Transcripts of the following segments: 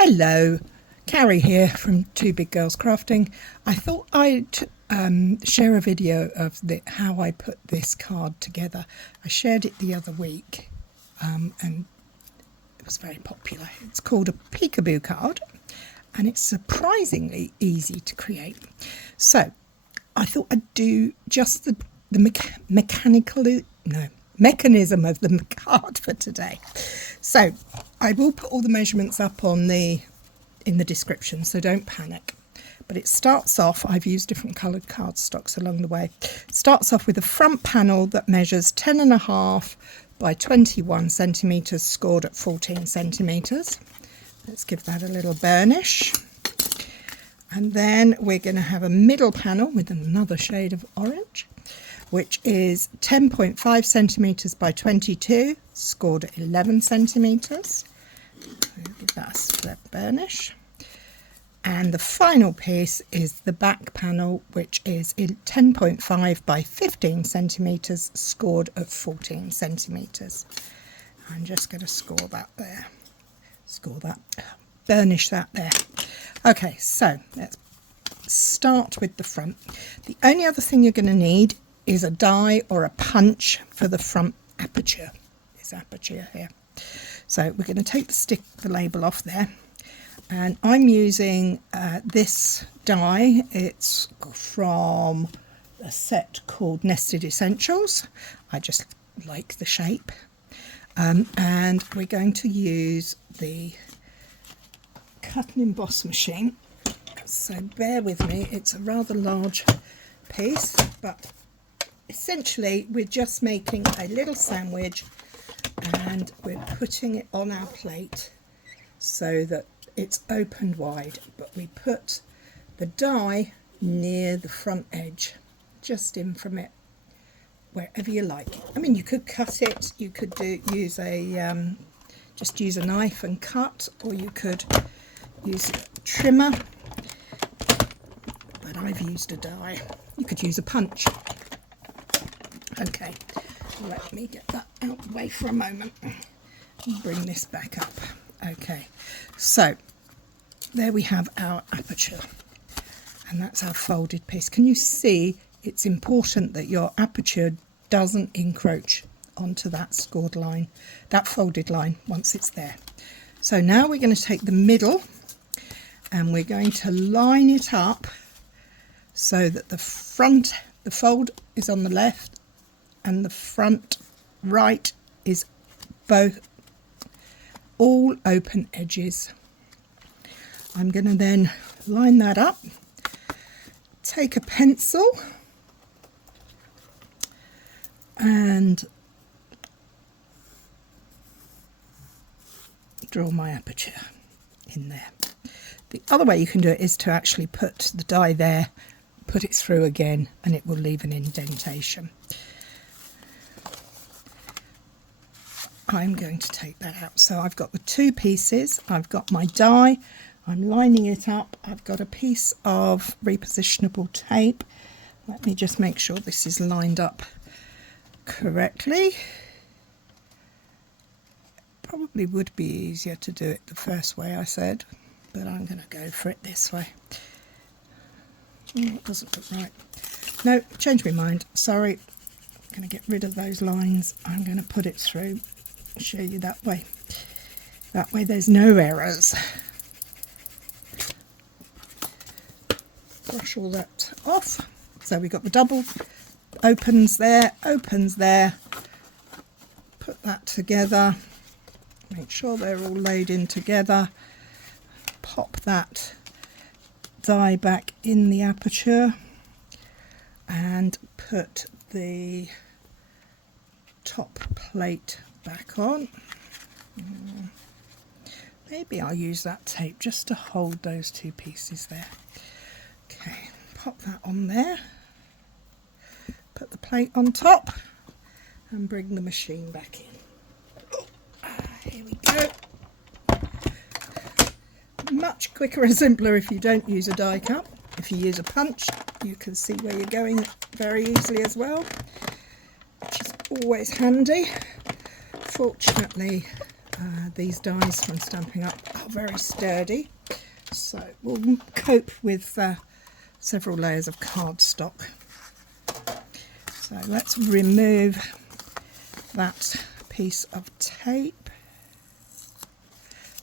Hello, Cary here from Two Big Girls Crafting. I thought I'd share a video of how I put this card together. I shared it the other week and it was very popular. It's called a peekaboo card and it's surprisingly easy to create. So I thought I'd do just the mechanism of the card for today. So I will put all the measurements up in the description, so don't panic. But it starts off, I've used different coloured cardstocks along the way. Starts off with a front panel that measures 10.5 by 21 centimetres, scored at 14 centimetres. Let's give that a little burnish. And then we're going to have a middle panel with another shade of orange, which is 10.5 centimetres by 22, scored at 11 centimetres. Give that a burnish. And the final piece is the back panel, which is 10.5 by 15 centimetres, scored at 14 centimetres. I'm just going to score that there. Burnish that there. Okay, so let's start with the front. The only other thing you're going to need is a die or a punch for the front aperture, this aperture here. So we're going to take the label off there, and I'm using this die. It's from a set called Nested Essentials. I just like the shape, and we're going to use the cut and emboss machine. So bear with me, it's a rather large piece, but essentially we're just making a little sandwich and we're putting it on our plate so that it's opened wide, but we put the die near the front edge, just in from it, wherever you like. I mean, you could cut it, you could use a knife and cut, or you could use a trimmer, but I've used a die. You could use a punch. Okay, let me get that out of the way for a moment and bring this back up. Okay, so there we have our aperture, and that's our folded piece. Can you see it's important that your aperture doesn't encroach onto that scored line, that folded line, once it's there. So now we're going to take the middle and we're going to line it up so that the fold is on the left and the front right is all open edges. I'm going to then line that up, take a pencil and draw my aperture in there. The other way you can do it is to actually put the die there, put it through again, and it will leave an indentation. I'm going to take that out. So I've got the two pieces, I've got my die, I'm lining it up, I've got a piece of repositionable tape. Let me just make sure this is lined up correctly. Probably would be easier to do it the first way I said, but I'm going to go for it this way. It doesn't look right. No, change my mind, sorry. I'm going to get rid of those lines. I'm going to put it through, show you that way. That way there's no errors. Brush all that off. So we've got the double, opens there, put that together, make sure they're all laid in together, pop that die back in the aperture and put the top plate back on. Maybe I'll use that tape just to hold those two pieces there. Okay, pop that on there, put the plate on top and bring the machine back in. Here we go. Much quicker and simpler if you don't use a die cut. If you use a punch, you can see where you're going very easily as well, which is always handy. Fortunately, These dies from Stampin' Up are very sturdy, so we'll cope with several layers of cardstock. So let's remove that piece of tape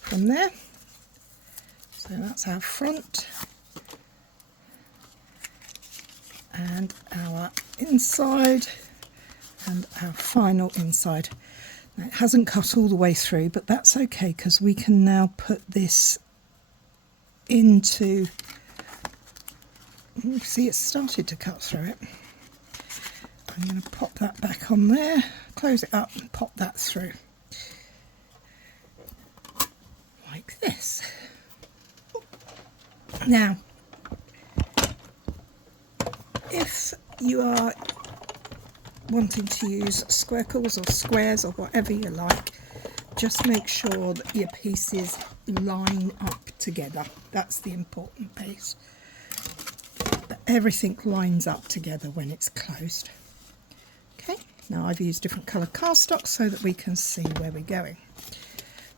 from there. So that's our front and our inside and our final inside. Now, it hasn't cut all the way through, but that's okay because we can now put this into, you see it's started to cut through it. I'm going to pop that back on there, close it up and pop that through like this. Now, if you are wanting to use squircles or squares or whatever you like, just make sure that your pieces line up together. That's the important piece, that everything lines up together when it's closed. Okay, now I've used different coloured cardstock so that we can see where we're going.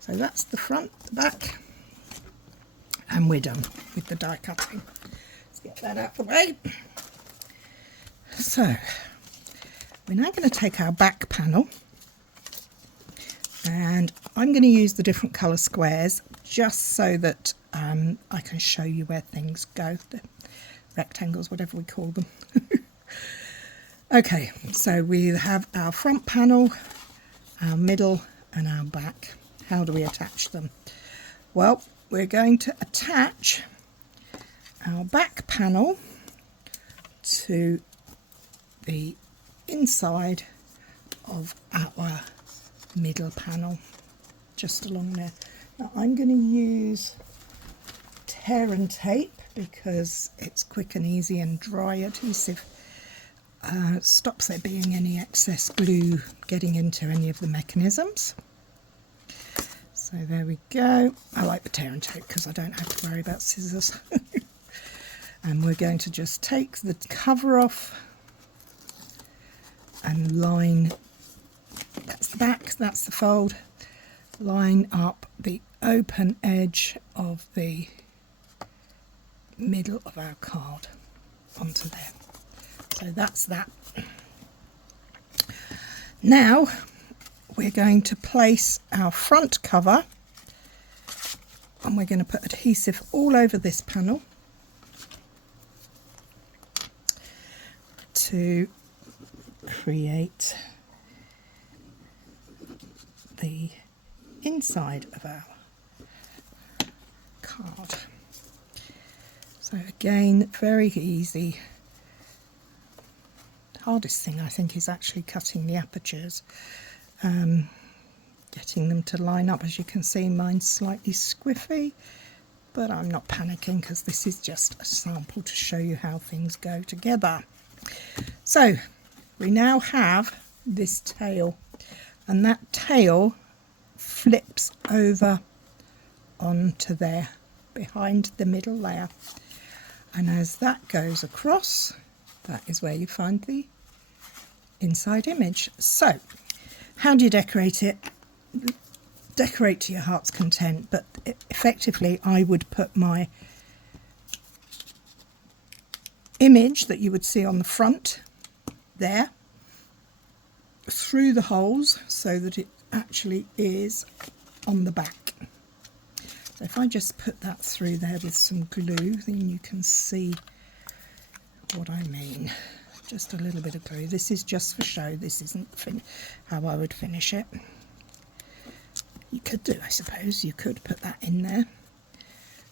So that's the front, the back, and we're done with the die cutting. Let's get that out of the way. So we're now going to take our back panel, and I'm going to use the different colour squares just so that I can show you where things go, the rectangles, whatever we call them. Okay, so we have our front panel, our middle and our back. How do we attach them? Well, we're going to attach our back panel to the inside of our middle panel, just along there. Now I'm going to use tear and tape because it's quick and easy and dry adhesive. Stops there being any excess glue getting into any of the mechanisms. So there we go. I like the tear and tape because I don't have to worry about scissors. And we're going to just take the cover off and line, that's the back, that's the fold, line up the open edge of the middle of our card onto there. So that's that. Now we're going to place our front cover, and we're going to put adhesive all over this panel to create the inside of our card. So again, very easy. The hardest thing I think is actually cutting the apertures, getting them to line up. As you can see, mine's slightly squiffy, but I'm not panicking because this is just a sample to show you how things go together. So we now have this tail, and that tail flips over onto there behind the middle layer, and as that goes across, that is where you find the inside image. So how do you decorate it? Decorate to your heart's content, but effectively I would put my image that you would see on the front there through the holes so that it actually is on the back. So if I just put that through there with some glue, then you can see what I mean. Just a little bit of glue. This is just for show. This isn't how I would finish it. You could do, I suppose, you could put that in there.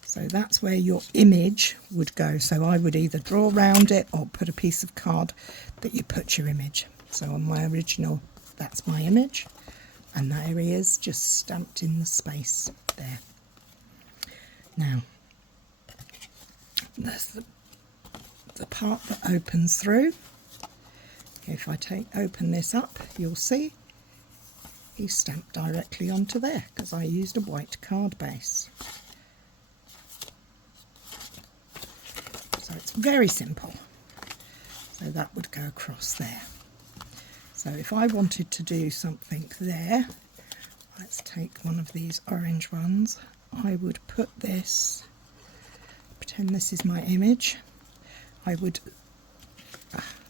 So that's where your image would go. So I would either draw around it or put a piece of card that you put your image. So on my original, that's my image, and there he is, just stamped in the space there. Now, there's the part that opens through. If I open this up, you'll see he's stamped directly onto there because I used a white card base. So it's very simple. So that would go across there. So if I wanted to do something there, let's take one of these orange ones. I would put this, pretend this is my image. I would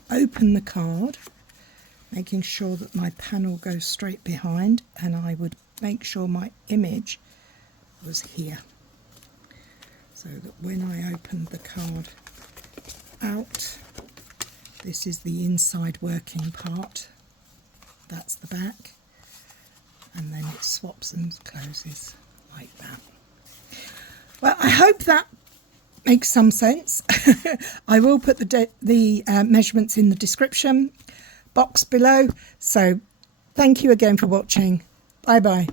open the card, making sure that my panel goes straight behind, and I would make sure my image was here, so that when I opened the card out, this is the inside working part, that's the back, and then it swaps and closes like that. Well, I hope that makes some sense. I will put the measurements in the description box below. So thank you again for watching. Bye bye.